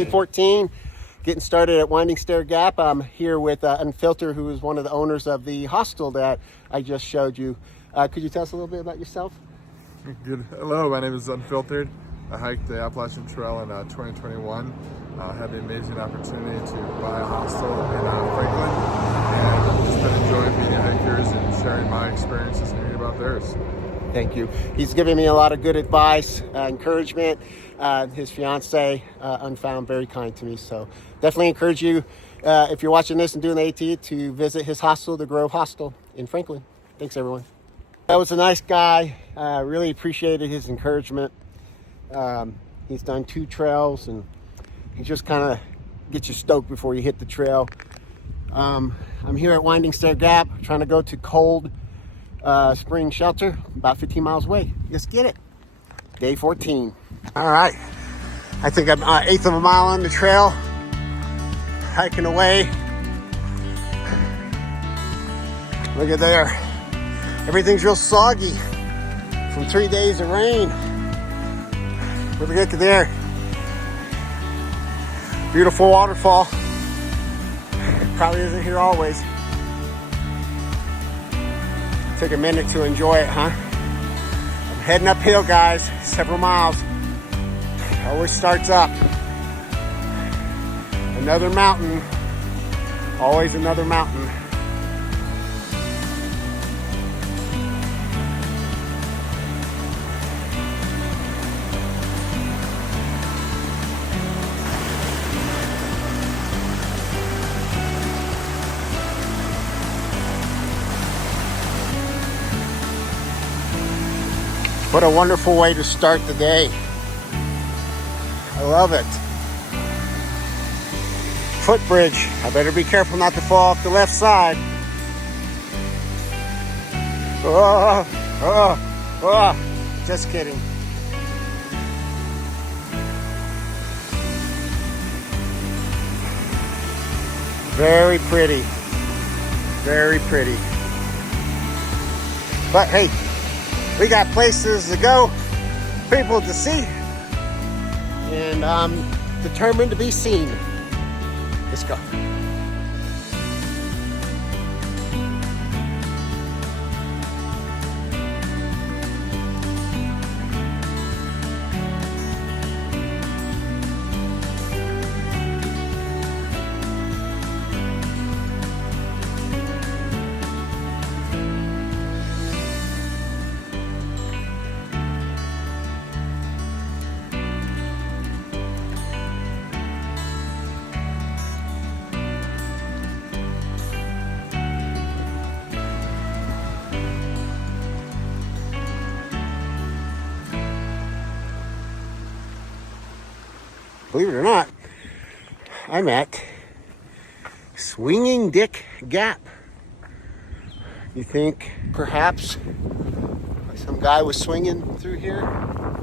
Day 14, getting started at Winding Stair Gap. I'm here with Unfiltered, who is one of the owners of the hostel that I just showed you. Could you tell us a little bit about yourself? Good. Hello, my name is Unfiltered. I hiked the Appalachian Trail in 2021. Had the amazing opportunity to buy a hostel in Franklin, and I've just been enjoying meeting hikers and sharing my experiences and hearing about theirs. Thank you. He's giving me a lot of good advice, encouragement. His fiance, Unfound, very kind to me. So definitely encourage you, if you're watching this and doing the AT, to visit his hostel, the Grove Hostel in Franklin. Thanks, everyone. That was a nice guy. Really appreciated his encouragement. He's done 2 trails, and he just kind of gets you stoked before you hit the trail. I'm here at Winding Stair Gap, trying to go to Cold Spring Shelter, about 15 miles away. Let's get it. Day 14. All right. I think I'm 1/8 of a mile on the trail, hiking away. Look at there. Everything's real soggy from 3 days of rain. But look at there. Beautiful waterfall. Probably isn't here always. Take a minute to enjoy it, huh? I'm heading uphill, guys, several miles. Always starts up. Another mountain. Always another mountain. What a wonderful way to start the day. I love it. Footbridge. I better be careful not to fall off the left side. Just kidding. Very pretty. Very pretty. But hey, we got places to go, people to see, and I'm determined to be seen. Let's go. Believe it or not, I'm at Swinging Dick Gap. You think perhaps some guy was swinging through here,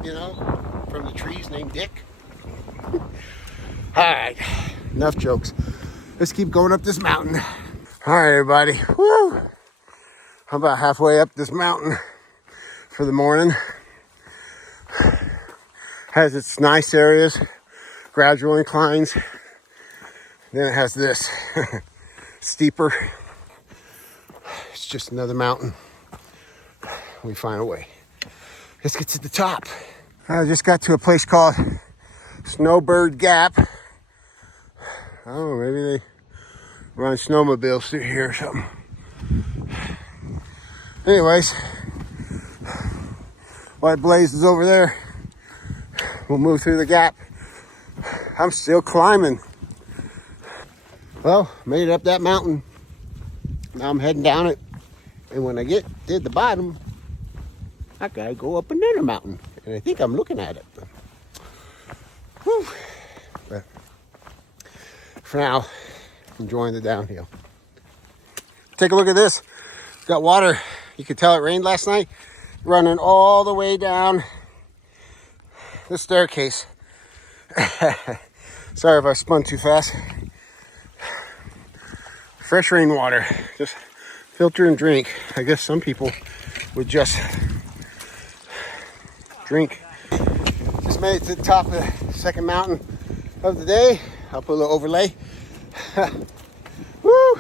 you know, from the trees named Dick? All right, enough jokes. Let's keep going up this mountain. All right, everybody. Woo! I'm about halfway up this mountain for the morning. Has its nice areas, gradual inclines. Then it has this steeper. It's just another mountain. We find a way. Let's get to the top. I just got to a place called Snowbird Gap. I don't know, maybe they run snowmobiles through here or something. Anyways, white blazes over there. We'll move through the gap. I'm still climbing. Well, made it up that mountain. Now I'm heading down it. And when I get to the bottom, I gotta go up another mountain. And I think I'm looking at it. Whew. But for now, enjoying the downhill. Take a look at this. Got water. You could tell it rained last night. Running all the way down the staircase. Sorry if I spun too fast. Fresh rainwater. Just filter and drink. I guess some people would just drink. Just made it to the top of the second mountain. of the day. I'll put a little overlay. Woo!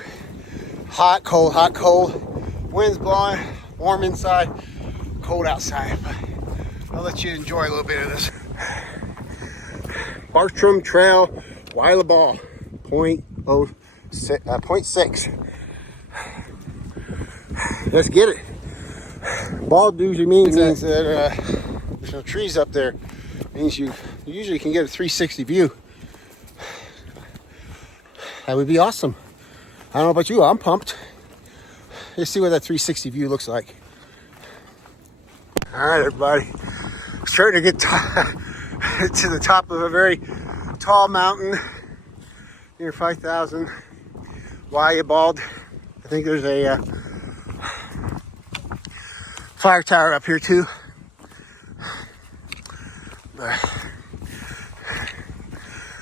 Hot, cold, hot, cold. Wind's blowing, warm inside, cold outside. But I'll let you enjoy a little bit of this. Bartram Trail, Wila Ball, 0.6. Let's get it. Bald usually means that there's no trees up there. It means you usually can get a 360 view. That would be awesome. I don't know about you, I'm pumped. Let's see what that 360 view looks like. All right, everybody. Starting to get to the top of a very tall mountain near 5,000. Wila Bald. I think there's a fire tower up here too.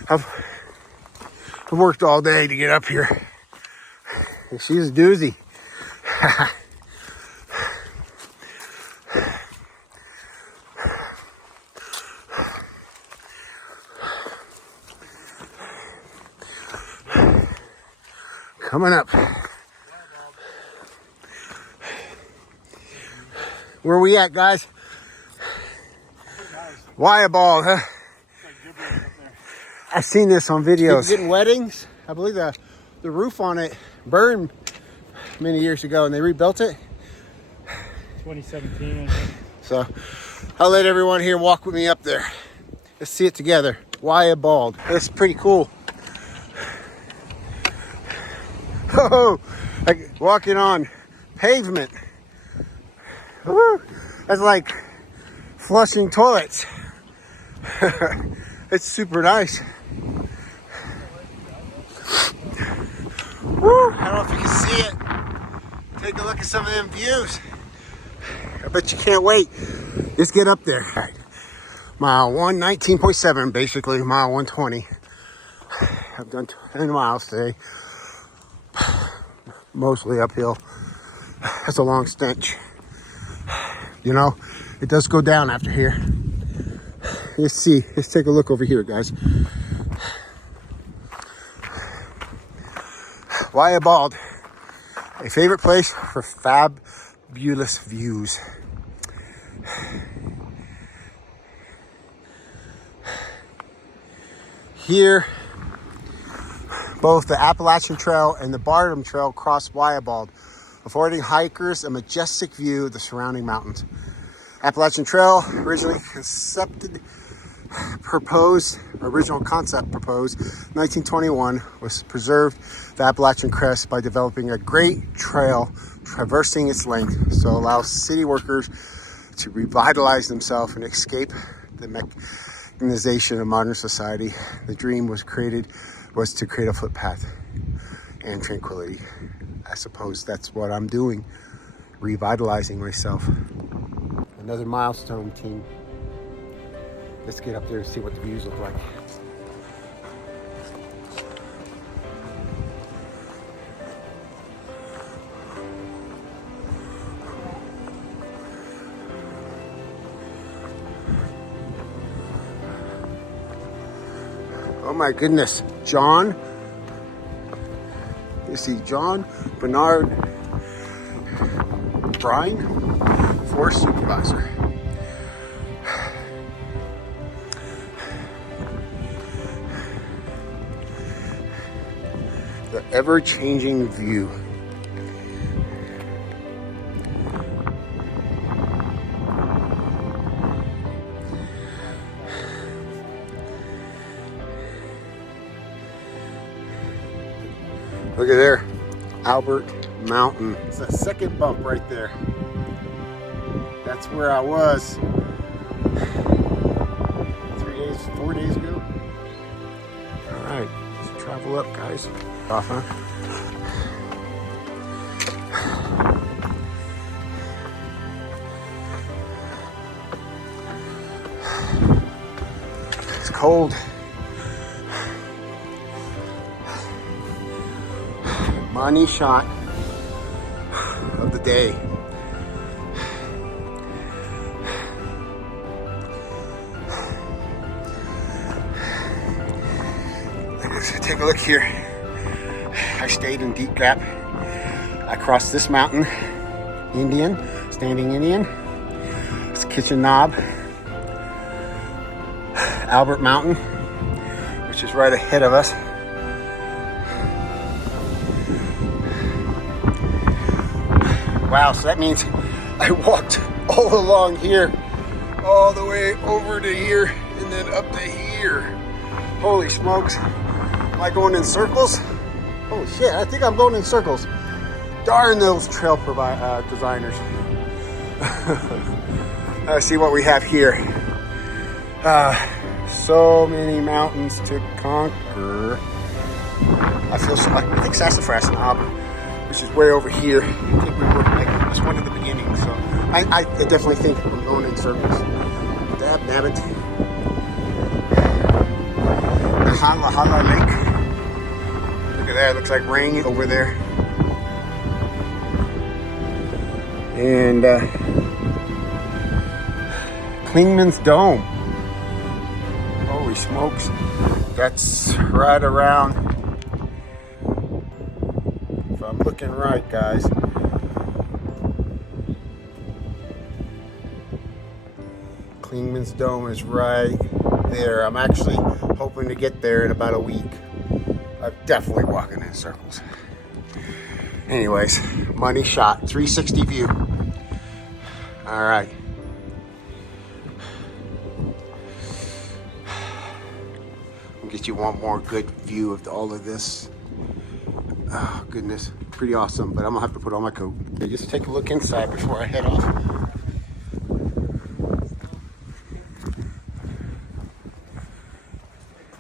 I've worked all day to get up here. And she's a doozy. Coming up. Where are we at, guys? Wila Bald, huh? I've seen this on videos. Getting weddings. I believe the roof on it burned many years ago and they rebuilt it. 2017, I think. So I'll let everyone here walk with me up there. Let's see it together. Wila Bald. That's pretty cool. Oh, like walking on pavement. Woo. That's like flushing toilets. It's super nice. Woo. I don't know if you can see it. Take a look at some of them views. I bet you can't wait. Let's get up there. All right. Mile 119.7, basically mile 120. I've done 10 miles today. Mostly uphill. That's a long stench. You know, it does go down after here. Let's see. Let's take a look over here, guys. Wila Bald, a favorite place for fabulous views. Here, both the Appalachian Trail and the Bartram Trail cross Wila Bald, affording hikers a majestic view of the surrounding mountains. Appalachian Trail, original concept proposed 1921, was to preserve the Appalachian Crest by developing a great trail traversing its length, so allow city workers to revitalize themselves and escape the mechanization of modern society. The dream was to create a footpath and tranquility. I suppose that's what I'm doing, revitalizing myself. Another milestone, team. Let's get up there and see what the views look like. Oh my goodness, John. You see John Bernard Bryan, Forest Supervisor. The ever-changing view. Look at there, Albert Mountain. It's that second bump right there. That's where I was 4 days ago. All right, let's travel up, guys. Off, huh? It's cold. Money shot of the day. Take a look here. I stayed in Deep Gap. I crossed this mountain, standing Indian. It's Kitchen Knob. Albert Mountain, which is right ahead of us. Wow, so that means I walked all along here, all the way over to here, and then up to here. Holy smokes. Am I going in circles? Holy shit, I think I'm going in circles. Darn those trail designers. Let's see what we have here. So many mountains to conquer. I think Sassafras and Auburn, which is way over here. I think we were like this one at the beginning, so I definitely think I'm going in circles. Dab nabbit. Nantahala Lake. Look at that, it looks like rain over there. And Clingman's Dome. Holy smokes. That's right around, if I'm looking right, guys. Clingman's Dome is right there. I'm actually hoping to get there in about a week. I'm definitely walking in circles. Anyways, money shot, 360 view. All right. I'll get you one more good view of all of this. Oh, goodness, pretty awesome, but I'm gonna have to put on my coat. Okay, just take a look inside before I head off.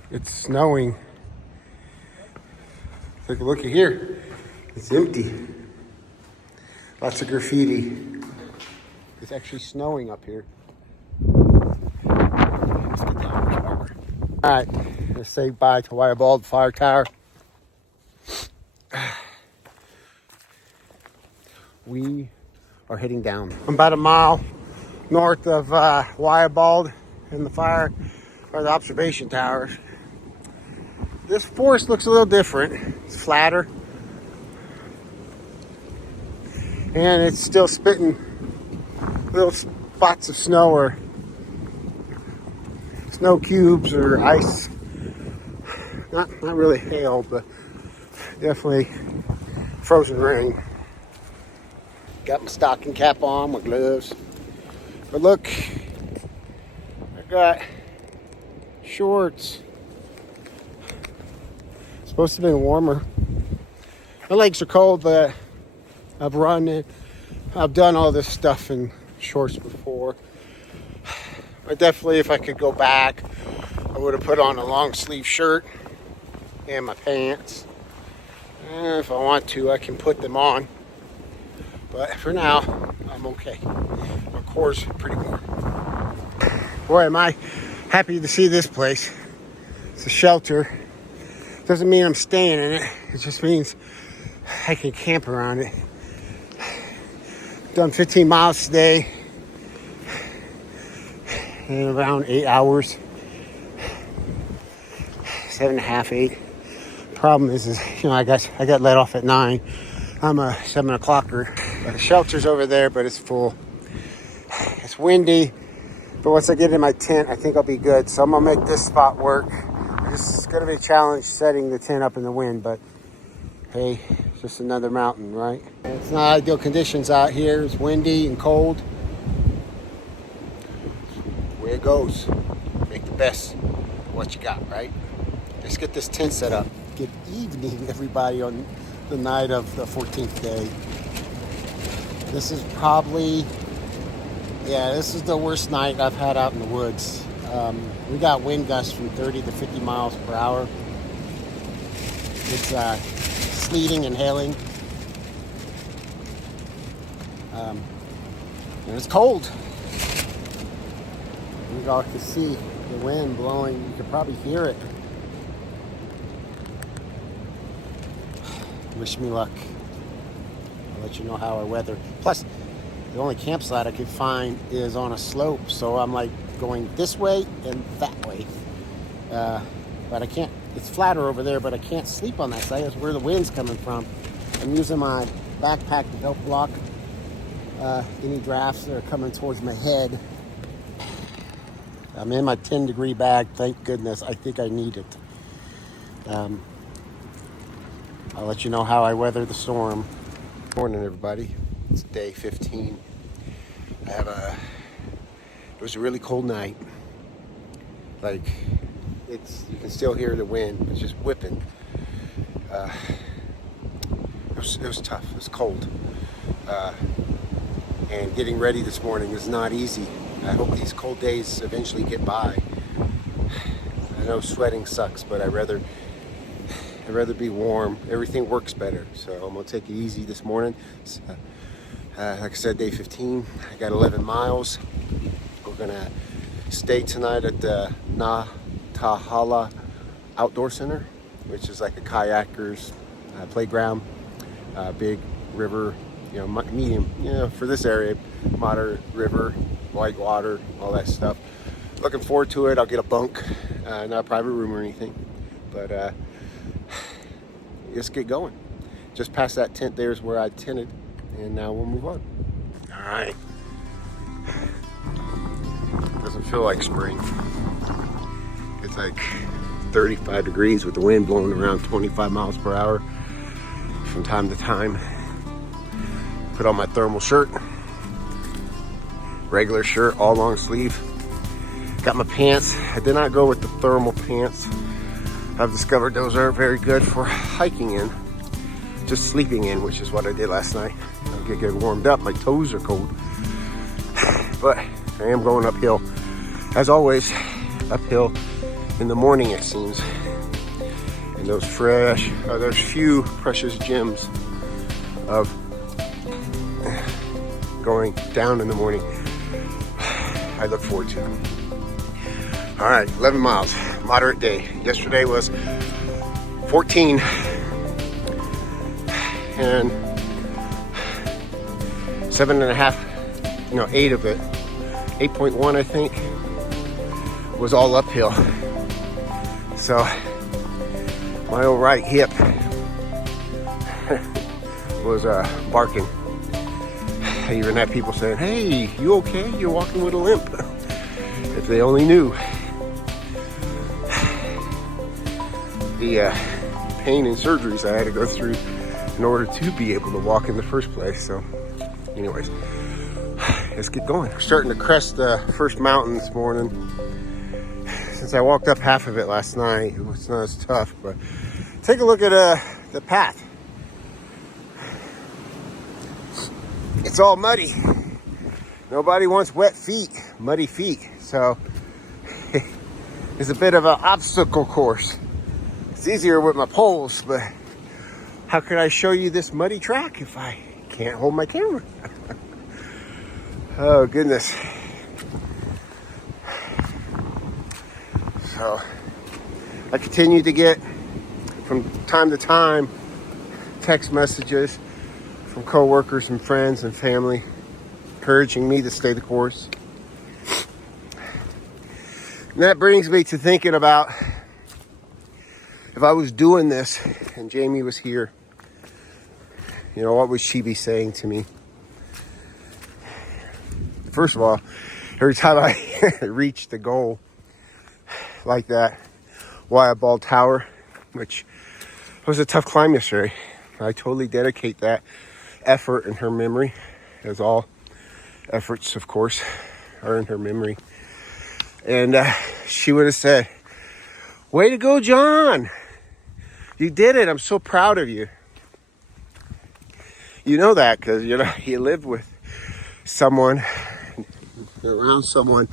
It's snowing. Take a look at here. It's empty. Lots of graffiti. It's actually snowing up here. Let's get down. All right, let's say bye to Wirebald Fire Tower. We are heading down. I'm about a mile north of Wirebald and the fire, or the observation towers. This forest looks a little different. It's flatter. And it's still spitting little spots of snow or snow cubes or ice. Not really hail, but definitely frozen rain. Got my stocking cap on, my gloves. But look, I got shorts. It's supposed to be warmer. My legs are cold, but I've run it. I've done all this stuff in shorts before. But definitely, if I could go back, I would have put on a long sleeve shirt and my pants. And if I want to, I can put them on. But for now, I'm okay. My core's pretty warm. Boy, am I happy to see this place. It's a shelter. Doesn't mean I'm staying in it. It just means I can camp around it. Done 15 miles today in around 8 hours. 7.5, 8. Problem is I got let off at 9. I'm a 7 o'clocker. The shelter's over there, but it's full. It's windy, but once I get in my tent, I think I'll be good. So I'm gonna make this spot work. It's gonna be a challenge setting the tent up in the wind, but hey, it's just another mountain, right? It's not ideal conditions out here. It's windy and cold. Where it goes. Make the best of what you got, right? Let's get this tent set up. Good evening, everybody, on the night of the 14th day. This is probably, this is the worst night I've had out in the woods. We got wind gusts from 30 to 50 miles per hour. It's sleeting and hailing. And it's cold. You all can see the wind blowing. You can probably hear it. Wish me luck. I'll let you know how our weather. Plus, the only campsite I could find is on a slope, so I'm like going this way and that way. But I can't it's flatter over there, but I can't sleep on that side. That's where the wind's coming from. I'm using my backpack to help block any drafts that are coming towards my head. I'm in my 10-degree bag, thank goodness. I think I need it. I'll let you know how I weather the storm. Morning, everybody. It's day 15. It was a really cold night. Like, you can still hear the wind. It's just whipping. It was tough. It was cold. And getting ready this morning is not easy. I hope these cold days eventually get by. I know sweating sucks, but I'd rather be warm. Everything works better. So I'm gonna take it easy this morning. Like I said, day 15. I got 11 miles. We're gonna stay tonight at the Nantahala Outdoor Center, which is like a kayaker's playground, big river, medium, for this area, moderate river, white water, all that stuff. Looking forward to it. I'll get a bunk, not a private room or anything, but let's get going. Just past that tent there is where I tented, and now we'll move on. All right. Doesn't feel like spring. It's like 35 degrees with the wind blowing around 25 miles per hour from time to time. Put on my thermal shirt, regular shirt, all long sleeve. Got my pants. I did not go with the thermal pants. I've discovered those aren't very good for hiking in, just sleeping in, which is what I did last night. I'll get warmed up. My toes are cold, but I am going uphill. As always, uphill in the morning, it seems. And those few precious gems of going down in the morning, I look forward to. All right, 11 miles, moderate day. Yesterday was 14 and 7.5, 8 of it, 8.1 I think, was all uphill. So my old right hip was barking. I even had people saying, "Hey, you okay? You're walking with a limp." If they only knew the pain and surgeries I had to go through in order to be able to walk in the first place. So anyways, let's get going. We're starting to crest the first mountain this morning. Since I walked up half of it last night, it's not as tough, but take a look at the path. It's all muddy. Nobody wants wet feet, muddy feet. So it's a bit of an obstacle course. It's easier with my poles, but how can I show you this muddy track if I can't hold my camera? Oh, goodness. So I continue to get, from time to time, text messages from coworkers and friends and family encouraging me to stay the course. And that brings me to thinking about, if I was doing this and Jamie was here, what would she be saying to me? First of all, every time I reach the goal like that, Wyatt Ball Tower, which was a tough climb yesterday, I totally dedicate that effort in her memory, as all efforts, of course, are in her memory. And she would have said, "Way to go, John. You did it. I'm so proud of you." You know that because, you lived with someone, around someone,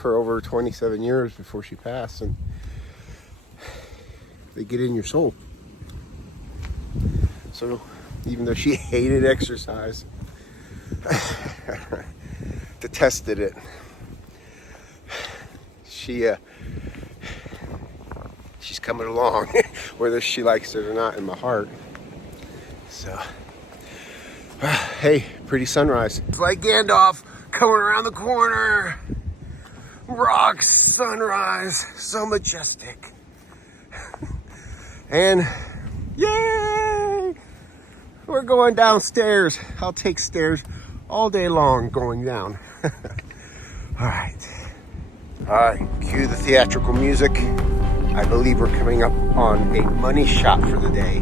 for over 27 years before she passed, and they get in your soul. So even though she hated exercise, detested it, she's coming along, whether she likes it or not, in my heart. So, hey, pretty sunrise. It's like Gandalf coming around the corner. rock sunrise, so majestic. And yay, we're going downstairs. I'll take stairs all day long going down. All right, cue the theatrical music. I believe we're coming up on a money shot for the day.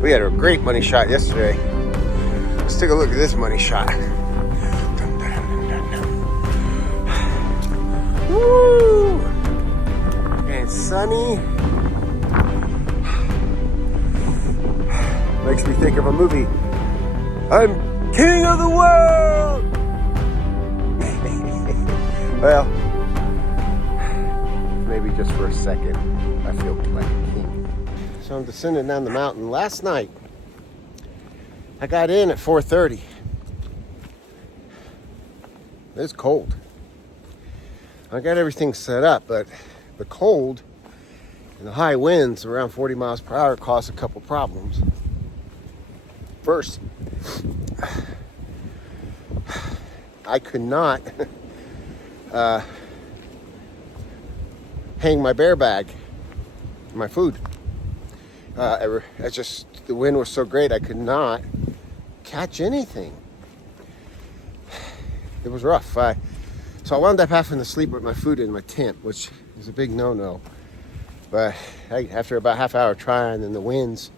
We had a great money shot yesterday. Let's take a look at this money shot. Woo! And sunny. Makes me think of a movie. I'm king of the world! Well, maybe just for a second, I feel like a king. So I'm descending down the mountain. Last night, I got in at 4:30. It's cold. I got everything set up, but the cold and the high winds around 40 miles per hour caused a couple problems. First, I could not hang my bear bag, my food. The wind was so great I could not catch anything. It was rough. So I wound up having to sleep with my food in my tent, which is a big no-no. But after about half hour trying, and the winds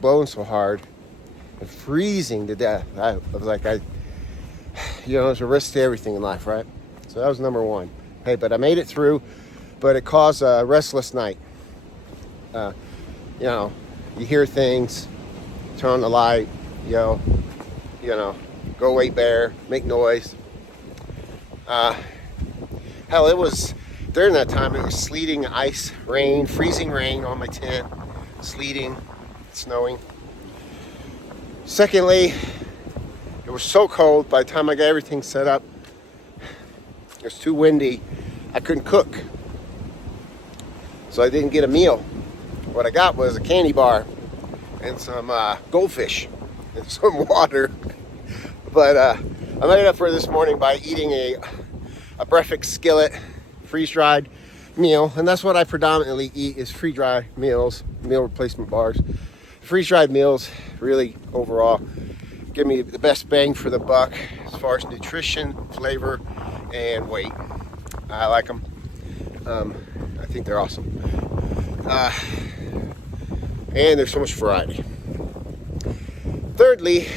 blowing so hard and freezing to death, I was like, there's a risk to everything in life, right? So that was number one. Hey, but I made it through, but it caused a restless night. You hear things, turn on the light, go away bear, make noise. Hell, it was, during that time, it was sleeting, ice, rain, freezing rain on my tent, sleeting, snowing. Secondly, it was so cold by the time I got everything set up, it was too windy, I couldn't cook. So I didn't get a meal. What I got was a candy bar and some goldfish and some water. But I made it up for this morning by eating a breakfast skillet, freeze-dried meal. And that's what I predominantly eat, is freeze-dried meals, meal replacement bars. Freeze-dried meals really overall give me the best bang for the buck as far as nutrition, flavor, and weight. I like them. I think they're awesome. And there's so much variety. Thirdly,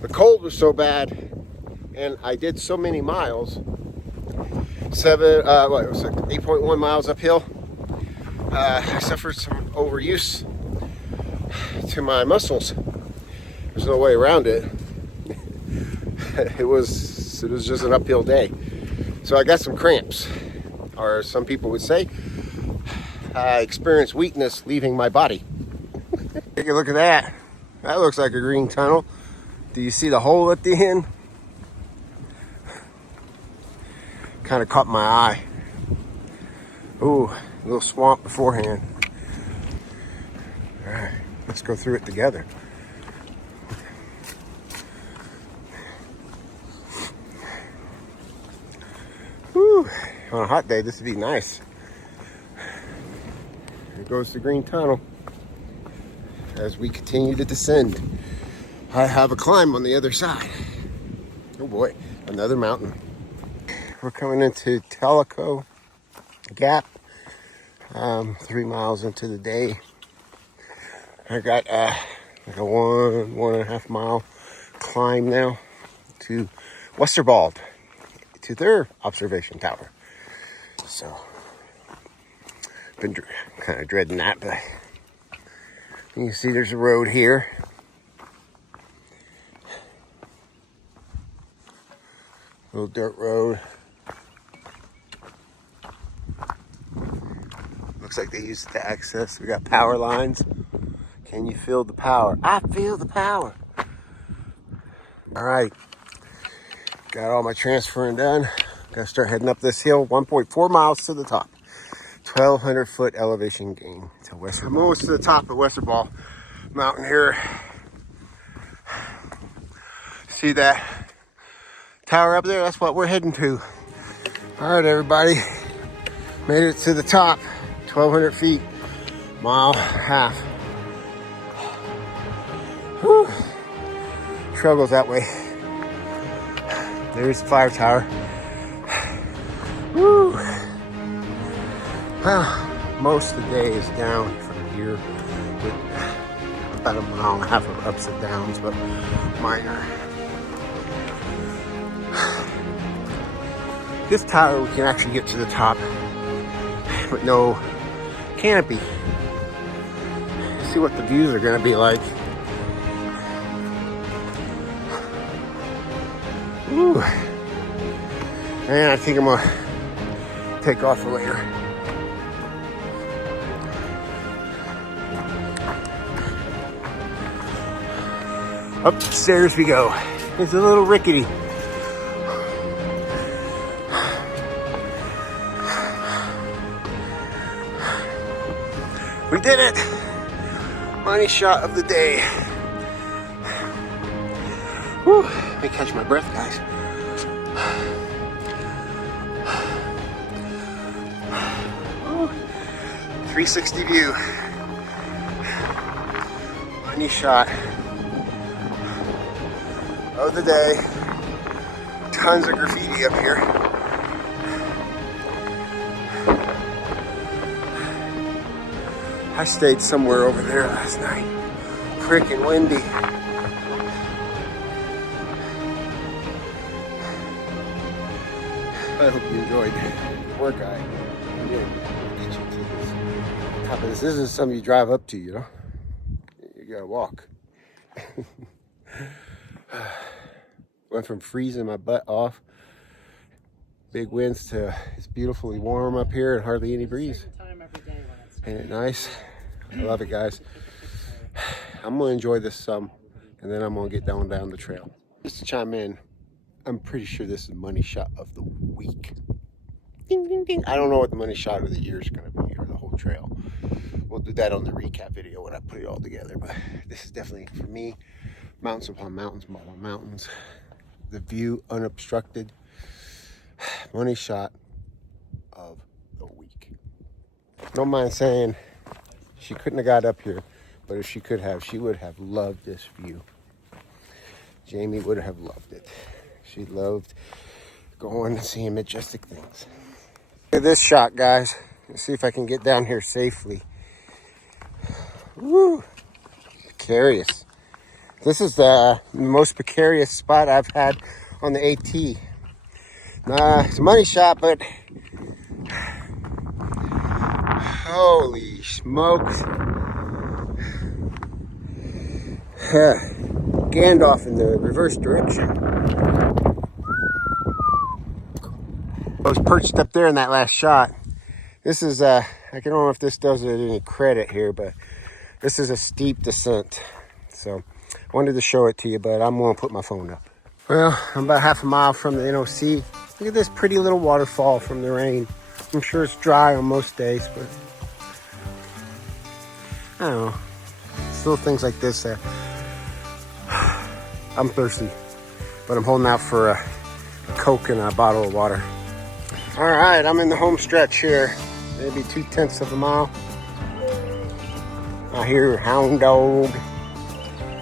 the cold was so bad, and I did so many miles. It was like 8.1 miles uphill. I suffered some overuse to my muscles. There's no way around it. It was just an uphill day. So I got some cramps, or some people would say, I experienced weakness leaving my body. Take a look at that. That looks like a green tunnel. Do you see the hole at the end? Kind of caught my eye. Ooh, a little swamp beforehand. All right, let's go through it together. Whew. On a hot day, this would be nice. Here goes the green tunnel. As we continue to descend, I have a climb on the other side. Oh boy, another mountain. We're coming into Stair Gap, 3 miles into the day. I got like a 1.5 mile climb now to Westerwald, to their observation tower. So, been kind of dreading that, but you can see there's a road here. Little dirt road. Looks like they used it to access. We got power lines. Can you feel the power? I feel the power. All right. Got all my transferring done. Gotta start heading up this hill. 1.4 miles to the top. 1,200 foot elevation gain to Westerwald. I'm almost to the top of Westerwald Mountain here. See that tower up there, that's what we're heading to. All right, everybody. Made it to the top. 1,200 feet. Mile and a half. Whew. Trail goes that way. There's the fire tower. Woo. Well, most of the day is down from here with about a mile and a half of ups and downs, but minor. This tower we can actually get to the top, but no canopy. See what the views are going to be like. Ooh. And I think I'm going to take off later. Upstairs we go. It's a little rickety. We did it! Money shot of the day. Whew. Let me catch my breath, guys. Whew. 360 view. Money shot of the day. Tons of graffiti up here. I stayed somewhere over there last night. Freaking windy. I hope you enjoyed the work I did. Get you to this top of this. This is something you drive up to, you know? You gotta walk. Went from freezing my butt off, big winds, to it's beautifully warm up here and hardly any breeze. Ain't it nice? I love it, guys. I'm gonna enjoy this some, and then I'm gonna get down the trail. Just to chime in, I'm pretty sure this is money shot of the week. Ding, ding, ding. I don't know what the money shot of the year is gonna be, or the whole trail. We'll do that on the recap video when I put it all together, but this is definitely, for me, mountains upon mountains upon mountains. The view unobstructed. Money shot of the week. Don't mind saying she couldn't have got up here, but if she could have, she would have loved this view. Jamie would have loved it. She loved going and seeing majestic things. Look at this shot, guys. Let's see if I can get down here safely. Woo! Precarious. This is the most precarious spot I've had on the AT. It's a money shot, but holy smokes. Gandalf in the reverse direction. I was perched up there in that last shot. This is, I don't know if this does it any credit here, but this is a steep descent. So I wanted to show it to you, but I'm going to put my phone up. Well, I'm about half a mile from the NOC. Look at this pretty little waterfall from the rain. I'm sure it's dry on most days, but I don't know. It's little things like this that I'm thirsty, but I'm holding out for a Coke and a bottle of water. All right, I'm in the home stretch here. Maybe 2/10 of a mile. I hear hound dog.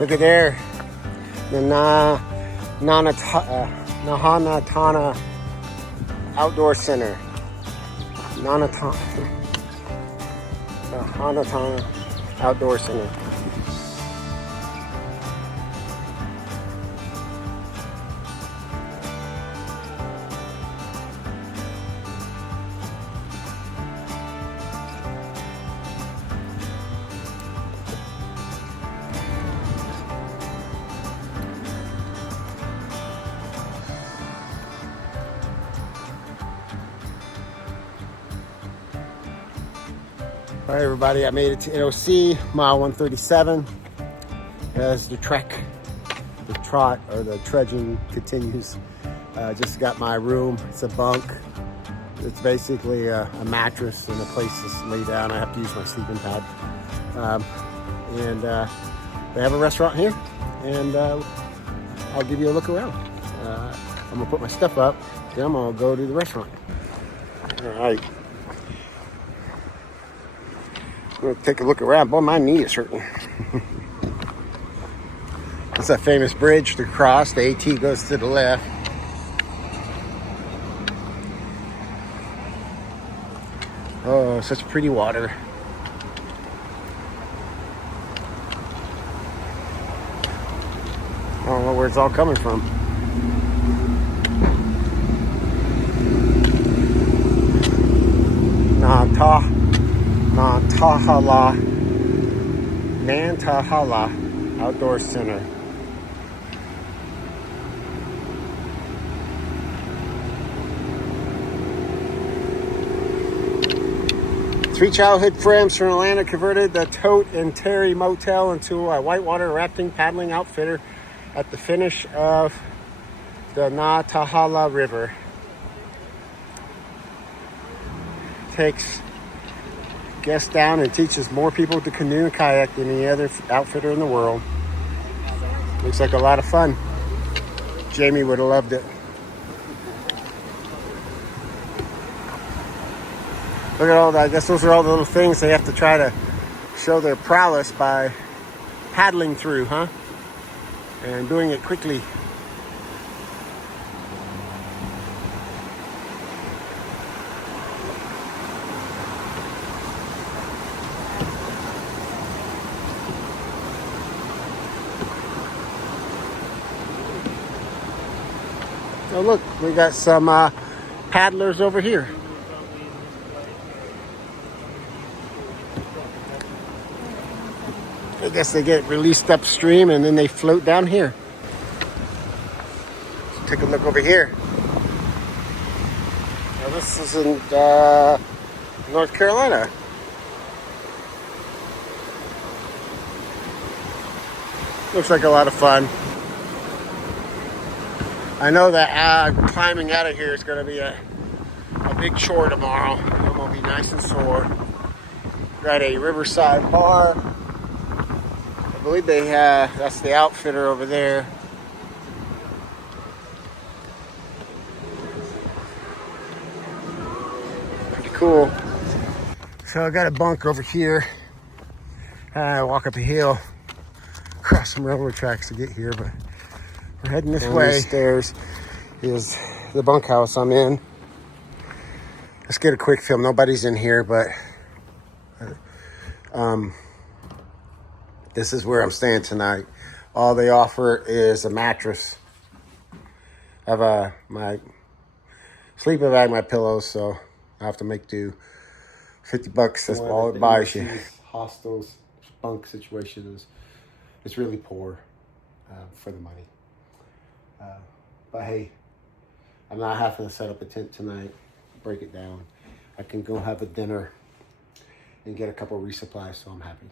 Look at there. The Nantahala Outdoor Center. Nantahala Outdoor Center. All right, everybody, I made it to NOC, mile 137. As the trek, the trot, or the trudging continues. Just got my room. It's a bunk. It's basically a mattress and a place to lay down. I have to use my sleeping pad. They have a restaurant here, and I'll give you a look around. I'm gonna put my stuff up, then I'm gonna go to the restaurant. All right. I'm gonna take a look around. Boy, my knee is hurting. It's that famous bridge to cross. The AT goes to the left. Oh, such pretty water. I don't know where it's all coming from. Nantahala Outdoor Center. Three childhood friends from Atlanta converted the Tote and Terry Motel into a whitewater rafting paddling outfitter at the finish of the Nantahala River. Takes guests down and teaches more people to canoe and kayak than any other outfitter in the world. Looks like a lot of fun. Jamie would have loved it. Look at all that. I guess those are all the little things they have to try to show their prowess by paddling through, huh? And doing it quickly. Oh, look, we got some paddlers over here. I guess they get released upstream and then they float down here. Let's take a look over here. Now this is in North Carolina. Looks like a lot of fun. I know that climbing out of here is going to be a big chore tomorrow. I'm going to be nice and sore. We're at a riverside bar. I believe they have, that's the outfitter over there. Pretty cool. So I got a bunk over here. I walk up a hill, cross some railroad tracks to get here, but we're heading this way. These stairs is the bunkhouse I'm in. Let's get a quick film. Nobody's in here, but this is where I'm staying tonight. All they offer is a mattress. I have my sleeping bag, my pillows, so I have to make do. $50, that's all it buys you. Hostels, bunk situations, it's really poor for the money. But hey, I'm not having to set up a tent tonight, break it down. I can go have a dinner and get a couple of resupplies, so I'm happy.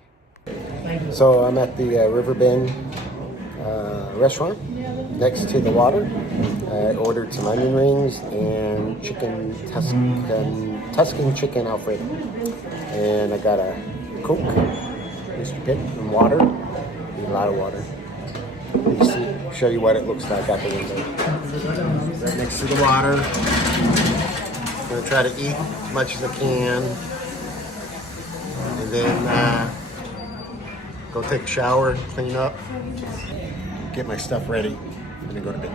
So I'm at the Riverbend restaurant next to the water. I ordered some onion rings and chicken Tuscan chicken Alfredo. And I got a Coke, Mr. Pitt, and water. Need a lot of water. Let me see, show you what it looks like out the window. Right next to the water. I'm gonna try to eat as much as I can. And then go take a shower, clean up, get my stuff ready, and then go to bed.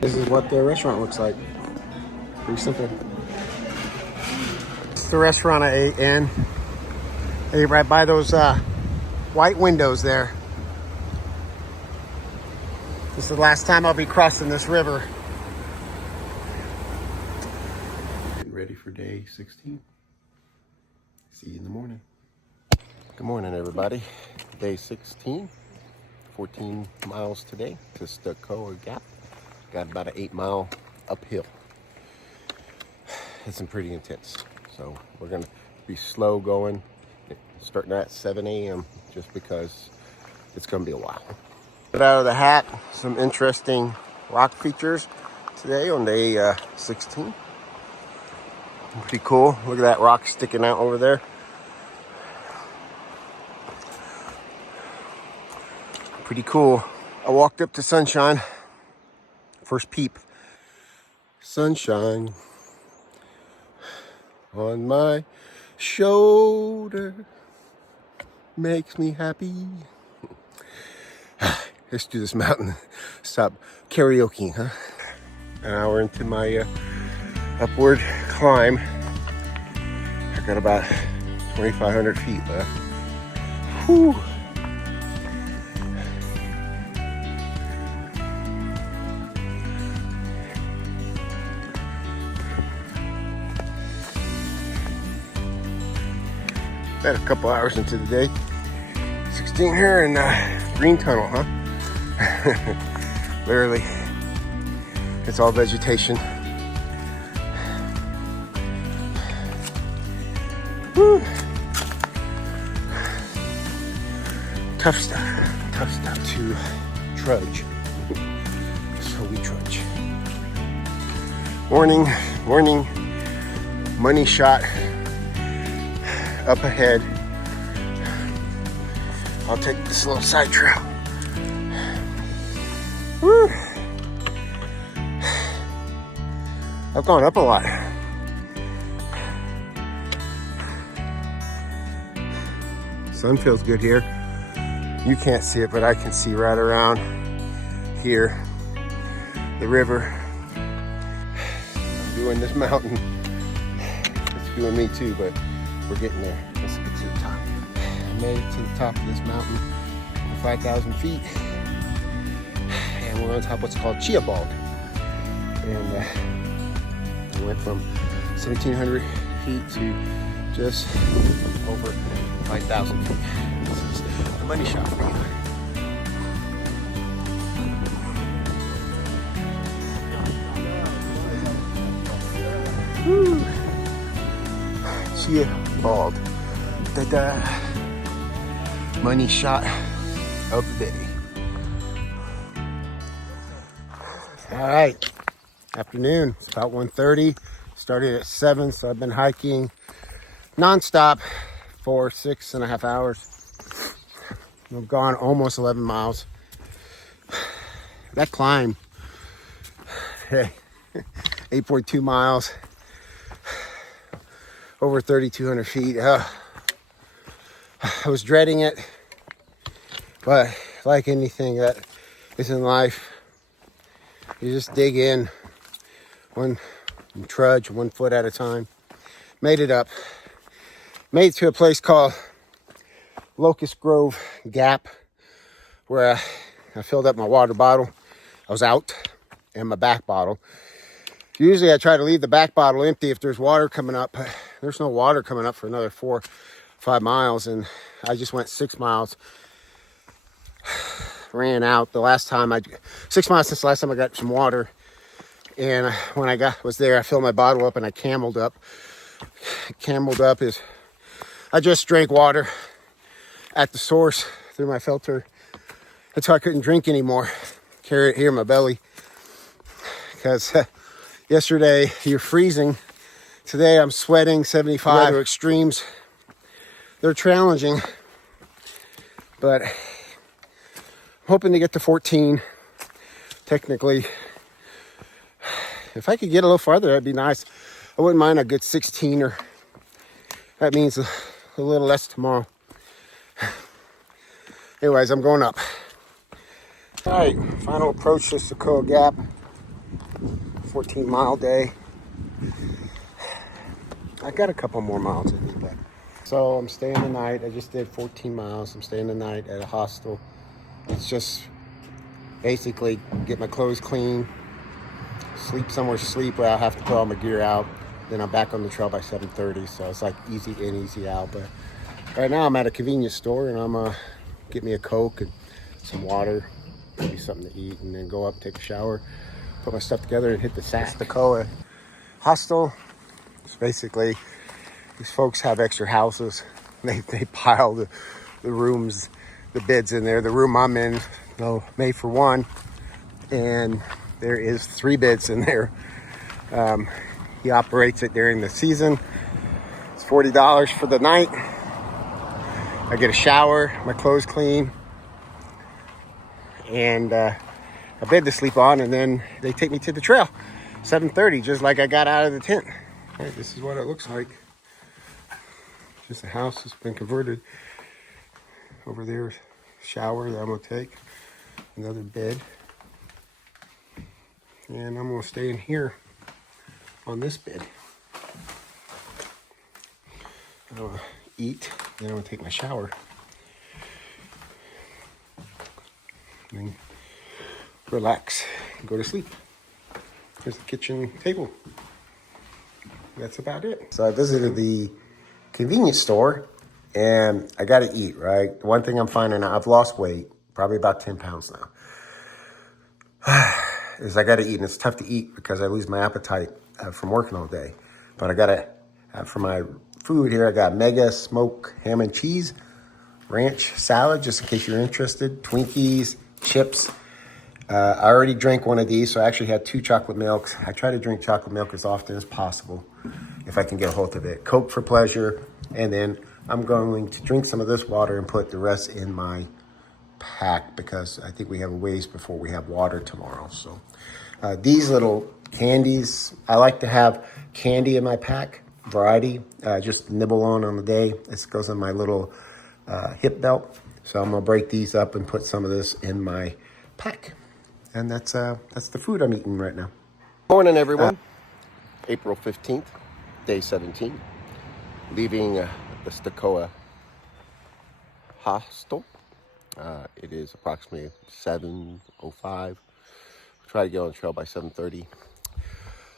This is what the restaurant looks like. Pretty simple. It's the restaurant I ate in. I ate right by those white windows there. This is the last time I'll be crossing this river. Getting ready for day 16. See you in the morning. Good morning, everybody. Day 16, 14 miles today to Stair Gap. Got about an 8-mile uphill. It's been pretty intense. So we're gonna be slow going, starting at 7 a.m. just because it's gonna be a while. Put out of the hat some interesting rock features today on day 16. Pretty cool. Look at that rock sticking out over there. Pretty cool. I walked up to Sunshine. First peep. Sunshine on my shoulder makes me happy. Let's do this mountain stop karaoke, huh? An hour into my upward climb. I got about 2,500 feet left. Whew. About a couple hours into the day. 16 here in Green Tunnel, huh? Literally, it's all vegetation. Woo. Tough stuff to trudge. So we trudge. Warning, money shot up ahead. I'll take this little side trail. Woo. I've gone up a lot. Sun feels good here. You can't see it, but I can see right around here the river. I'm doing this mountain. It's doing me too, but we're getting there. Let's get to the top. I made it to the top of this mountain, 5,000 feet. And we're on top of what's called Chia Bald. And I went from 1,700 feet to just over 5,000 feet. This is the money shot for you. Woo. Chia Bald. Da-da. Money shot of the day. All right, afternoon. It's about 1:30. Started at 7, so I've been hiking nonstop for 6.5 hours. I've gone almost 11 miles. That climb, hey, 8.2 miles, over 3,200 feet. I was dreading it, but like anything that is in life, you just dig in, trudge 1 foot at a time. Made it up. Made it to a place called Locust Grove Gap, where I filled up my water bottle. I was out, and my back bottle. Usually I try to leave the back bottle empty if there's water coming up. There's no water coming up for another 4-5 miles, and I just went 6 miles. Ran out the last time 6 miles since the last time I got some water. And when I was there, I filled my bottle up and I cameled up. Cameled up is, I just drank water at the source through my filter until I couldn't drink anymore. Carry it here in my belly. Because yesterday you're freezing. Today I'm sweating 75. Weather extremes, they're challenging. But I'm hoping to get to 14, technically. If I could get a little farther, that'd be nice. I wouldn't mind a good 16, or that means a little less tomorrow. Anyways, I'm going up. All right, final approach to Stair Gap. 14-mile day. I got a couple more miles in me, but so I'm staying the night. I just did 14 miles. I'm staying the night at a hostel. It's just basically get my clothes clean, sleep somewhere where I have to put all my gear out. Then I'm back on the trail by 7:30, so it's like easy in, easy out. But right now I'm at a convenience store, and I'm get me a Coke and some water, maybe something to eat, and then go up, take a shower, put my stuff together, and hit the sack. It's the hostel. It's basically, these folks have extra houses. They pile the rooms, the beds in there. The room I'm in, made for one, and there is 3 beds in there. He operates it during the season. It's $40 for the night. I get a shower, my clothes clean, and a bed to sleep on, and then they take me to the trail. 7:30, just like I got out of the tent. All right, this is what it looks like. Just a house that's been converted. Over there, shower that I'm gonna take. Another bed. And I'm gonna stay in here on this bed. I'm gonna eat, then I'm gonna take my shower. And then relax and go to sleep. Here's the kitchen table. That's about it. So I visited the convenience store and I gotta eat, right? The one thing I'm finding out, I've lost weight, probably about 10 pounds now. Is I gotta eat, and it's tough to eat because I lose my appetite from working all day. But I gotta, for my food here, I got mega smoked ham and cheese, ranch salad, just in case you're interested, Twinkies, chips. I already drank one of these, so I actually had 2 chocolate milks. I try to drink chocolate milk as often as possible if I can get a hold of it. Coke for pleasure, and then I'm going to drink some of this water and put the rest in my pack because I think we have a ways before we have water tomorrow. So these little candies, I like to have candy in my pack, variety, just nibble on the day. This goes in my little hip belt. So I'm gonna break these up and put some of this in my pack. And that's the food I'm eating right now. Morning, everyone. April 15th, day 17. Leaving the Stacoa hostel. It is approximately 7:05. Try to get on the trail by 7:30.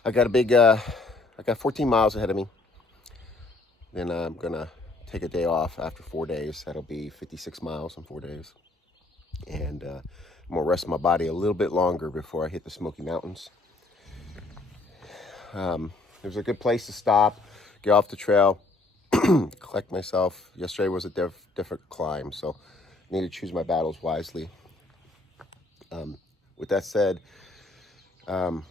I got 14 miles ahead of me. Then I'm gonna take a day off after 4 days. That'll be 56 miles in 4 days. And I'm gonna rest my body a little bit longer before I hit the Smoky Mountains. There's a good place to stop, get off the trail, collect myself. Yesterday was a different climb, so I need to choose my battles wisely. With that said, I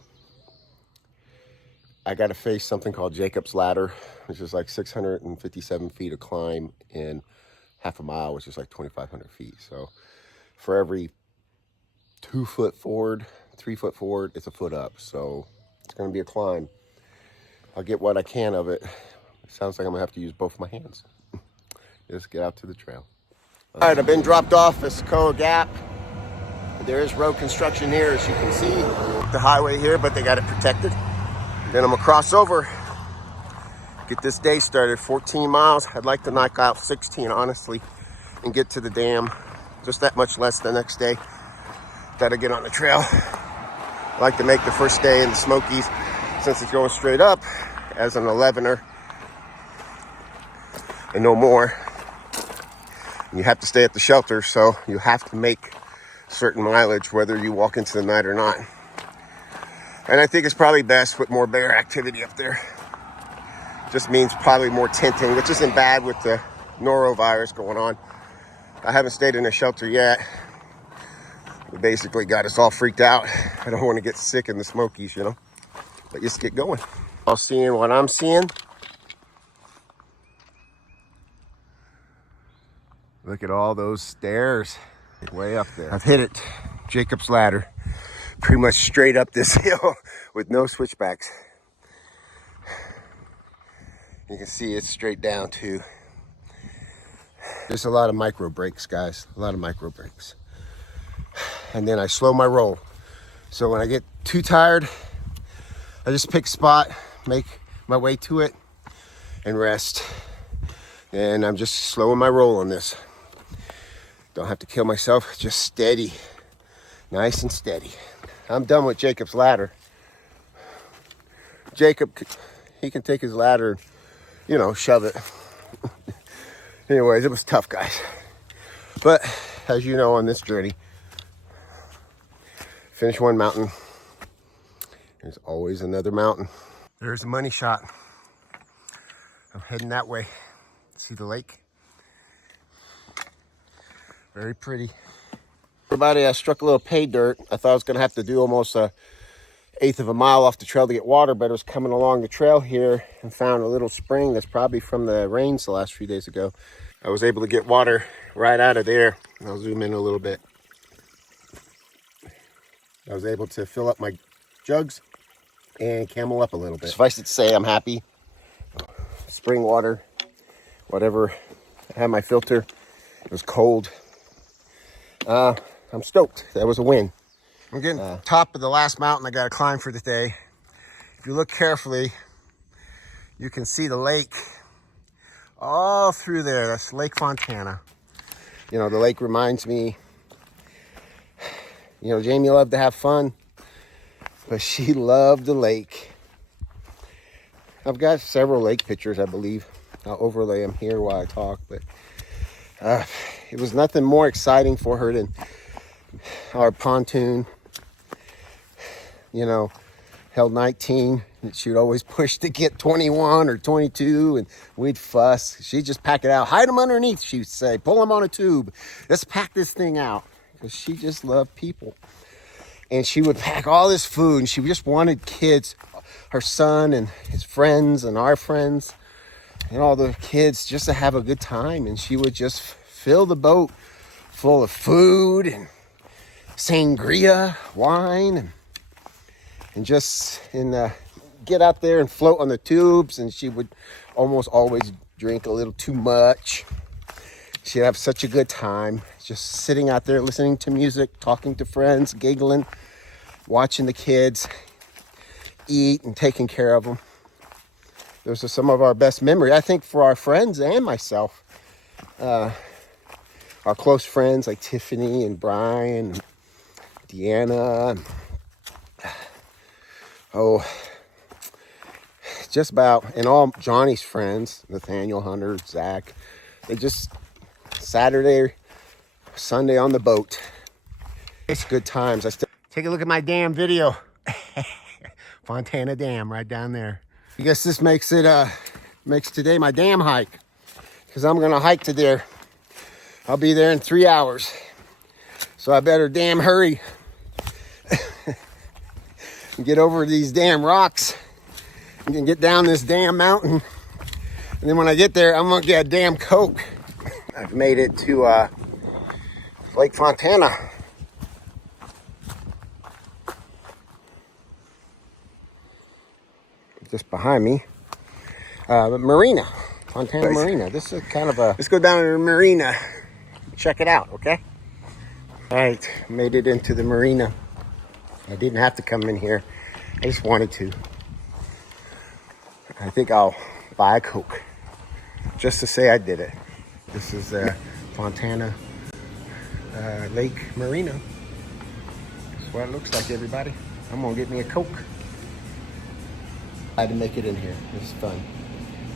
got to face something called Jacob's Ladder, which is like 657 feet of climb in half a mile, which is like 2,500 feet. So for every 2 foot forward, 3 foot forward, it's a foot up. So it's going to be a climb. I'll get what I can of it. It sounds like I'm going to have to use both my hands. Just get out to the trail. All right, I've been dropped off at Stair Gap. There is road construction here, as you can see. The highway here, but they got it protected. Then I'm gonna cross over, get this day started. 14 miles. I'd like to knock out 16, honestly, and get to the dam. Just that much less the next day. Gotta get on the trail. I like to make the first day in the Smokies, since it's going straight up, as an 11er and no more. You have to stay at the shelter, so you have to make certain mileage whether you walk into the night or not. And I think it's probably best with more bear activity up there. Just means probably more tenting, which isn't bad with the norovirus going on. I haven't stayed in a shelter yet. It basically got us all freaked out. I don't want to get sick in the Smokies, you know. But just get going. All seeing what I'm seeing. Look at all those stairs way up there. I've hit it. Jacob's Ladder. Pretty much straight up this hill with no switchbacks. You can see it's straight down too. There's a lot of micro breaks, guys. A lot of micro breaks. And then I slow my roll. So when I get too tired, I just pick a spot, make my way to it, and rest. And I'm just slowing my roll on this. Don't have to kill myself, just steady. Nice and steady. I'm done with Jacob's Ladder. Jacob, he can take his ladder, you know, shove it. Anyways, it was tough, guys. But as you know, on this journey, finish one mountain, there's always another mountain. There's a money shot. I'm heading that way. See the lake? Very pretty. Everybody, I struck a little pay dirt. I thought I was gonna have to do almost a 1/8 of a mile off the trail to get water, but I was coming along the trail here and found a little spring that's probably from the rains the last few days ago. I was able to get water right out of there. I'll zoom in a little bit. I was able to fill up my jugs and camel up a little bit. Suffice it to say, I'm happy. Spring water, whatever. I had my filter. It was cold. I'm stoked. That was a win. I'm getting top of the last mountain I got to climb for the day. If you look carefully, you can see the lake all through there. That's Lake Fontana. You know, the lake reminds me, you know, Jamie loved to have fun, but she loved the lake. I've got several lake pictures, I believe. I'll overlay them here while I talk, but it was nothing more exciting for her than our pontoon. You know, held 19. She would always push to get 21 or 22, and we'd fuss. She'd just pack it out. Hide them underneath, she'd say. Pull them on a tube. Let's pack this thing out. Because she just loved people. And she would pack all this food, and she just wanted kids, her son and his friends and our friends, and all the kids just to have a good time. And she would just fill the boat full of food and sangria, wine, and just get out there and float on the tubes. And she would almost always drink a little too much. She'd have such a good time just sitting out there listening to music, talking to friends, giggling, watching the kids eat and taking care of them. Those are some of our best memories, I think, for our friends and myself. Our close friends like Tiffany and Brian, and Deanna, and, just about, and all Johnny's friends, Nathaniel, Hunter, Zach. They just, Saturday, Sunday on the boat. It's good times. Take a look at my damn video. Fontana Dam right down there. I guess this makes today my dam hike, because I'm gonna hike to there. I'll be there in 3 hours, so I better damn hurry and get over these damn rocks and get down this damn mountain. And then when I get there, I'm gonna get a damn Coke. I've made it to Lake Fontana. Just behind me, Marina, Fontana Marina. This is kind of let's go down to the marina, check it out, okay? All right, made it into the marina. I didn't have to come in here. I just wanted to. I think I'll buy a Coke just to say I did it. This is Fontana Lake Marina. That's what it looks like, everybody. I'm gonna get me a Coke. I had to make it in here. It was fun.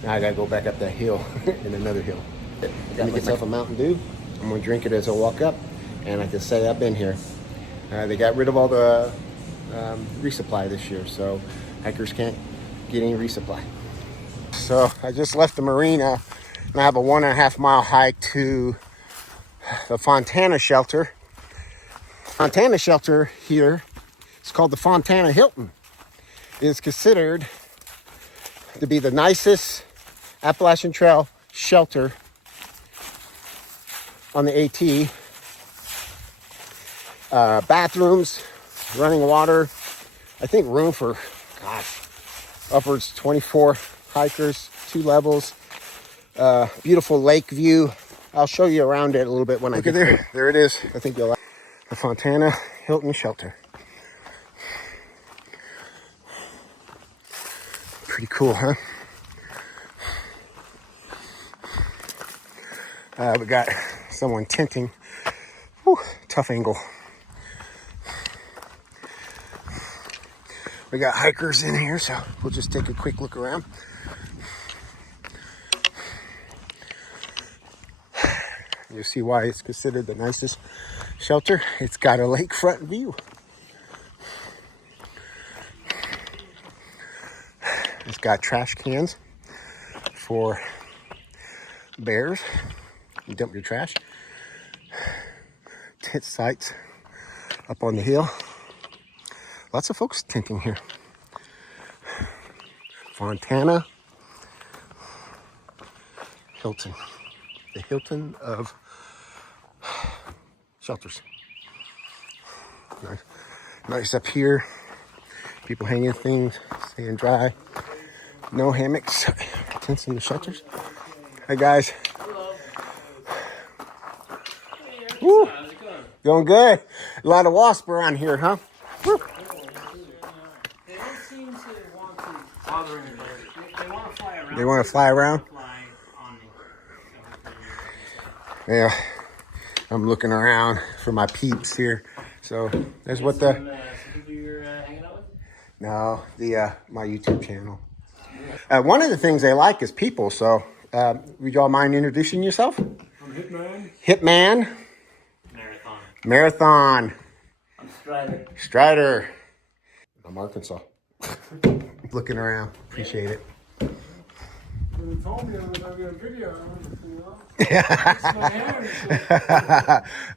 Now I gotta go back up that hill and another hill. I got myself a Mountain Dew. I'm gonna drink it as I walk up, and I can say I've been here. They got rid of all the resupply this year, so hikers can't get any resupply. So I just left the marina, and I have a 1.5 mile hike to the Fontana shelter. Fontana shelter here is called the Fontana Hilton. It is considered to be the nicest Appalachian Trail shelter on the AT. Bathrooms, running water, I think room for, upwards 24 hikers, 2 levels, beautiful lake view. I'll show you around it a little bit when I get there. There it is. I think you'll like the Fontana Hilton shelter. Pretty cool, huh? We got someone tenting. Whew, tough angle. We got hikers in here, so we'll just take a quick look around. You'll see why it's considered the nicest shelter. It's got a lakefront view. It's got trash cans for bears. You dump your trash. Tent sites up on the hill. Lots of folks tenting here. Fontana Hilton. The Hilton of shelters. Nice up here. People hanging things, staying dry. No hammocks, tents in the shelters. Hi guys. Woo. Going good. A lot of wasps around here, huh? Woo. They don't seem to want to bother anybody. They want to fly around. They want to fly around? Fly on me. Yeah. I'm looking around for my peeps here. So there's what the... Some people you're hanging out with? No, my YouTube channel. One of the things they like is people. So would y'all mind introducing yourself? I'm Hitman. Hitman. Marathon. I'm Strider. Strider. I'm Arkansas. Looking around. Appreciate it. They told me I was having a video. It's my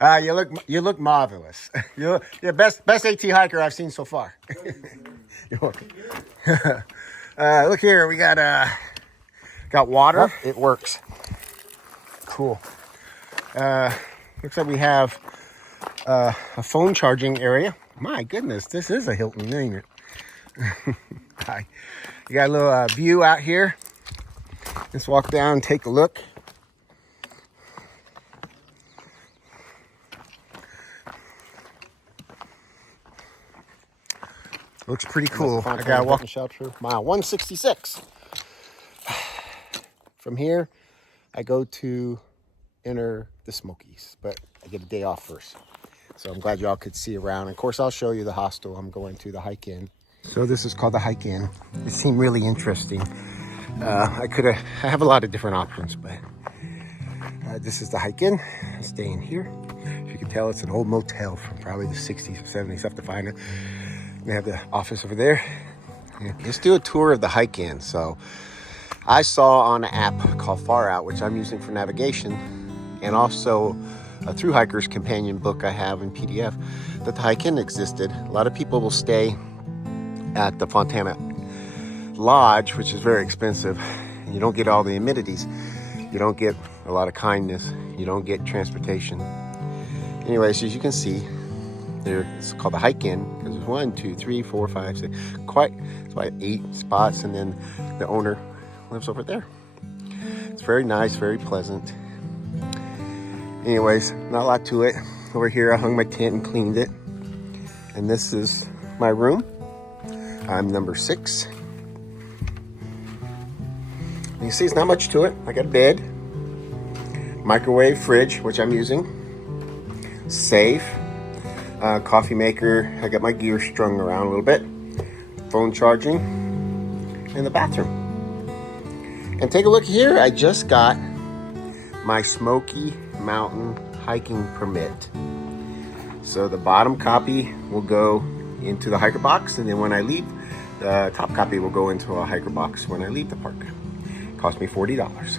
hand. You look marvelous. You're best AT hiker I've seen so far. You're welcome. Look here, we got water. Oh, it works. Cool. Looks like we have a phone charging area. My goodness, this is a Hilton, ain't it? Hi. You got a little view out here. Let's walk down and take a look. Looks pretty cool. I gotta walk the shelter. Mile 166. From here, I go to enter the Smokies, but I get a day off first. So I'm glad y'all could see around. Of course, I'll show you the hostel I'm going to, the Hike In. So this is called the Hike In. It seemed really interesting. I have a lot of different options, but this is the Hike In. I'm staying here. If you can tell, it's an old motel from probably the 60s or 70s, have to find it. They have the office over there. Yeah. Let's do a tour of the Hike In. So I saw on an app called Far Out, which I'm using for navigation, and also a Thru Hiker's companion book I have in PDF, that the Hike In existed. A lot of people will stay at the Fontana Lodge, which is very expensive. And you don't get all the amenities. You don't get a lot of kindness. You don't get transportation. Anyways, as you can see, it's called the Hike In because there's 1, 2, 3, 4, 5, 6, it's like 8 spots, and then the owner lives over there. It's very nice, very pleasant. Anyways, not a lot to it. Over here, I hung my tent and cleaned it. And this is my room. I'm number 6. You can see it's not much to it. I got a bed, microwave, fridge, which I'm using, safe, coffee maker. I got my gear strung around a little bit, phone charging, and the bathroom. And take a look here. I just got my Smoky Mountain hiking permit. So the bottom copy will go into the hiker box, and then when I leave, the top copy will go into a hiker box when I leave the park. It cost me $40.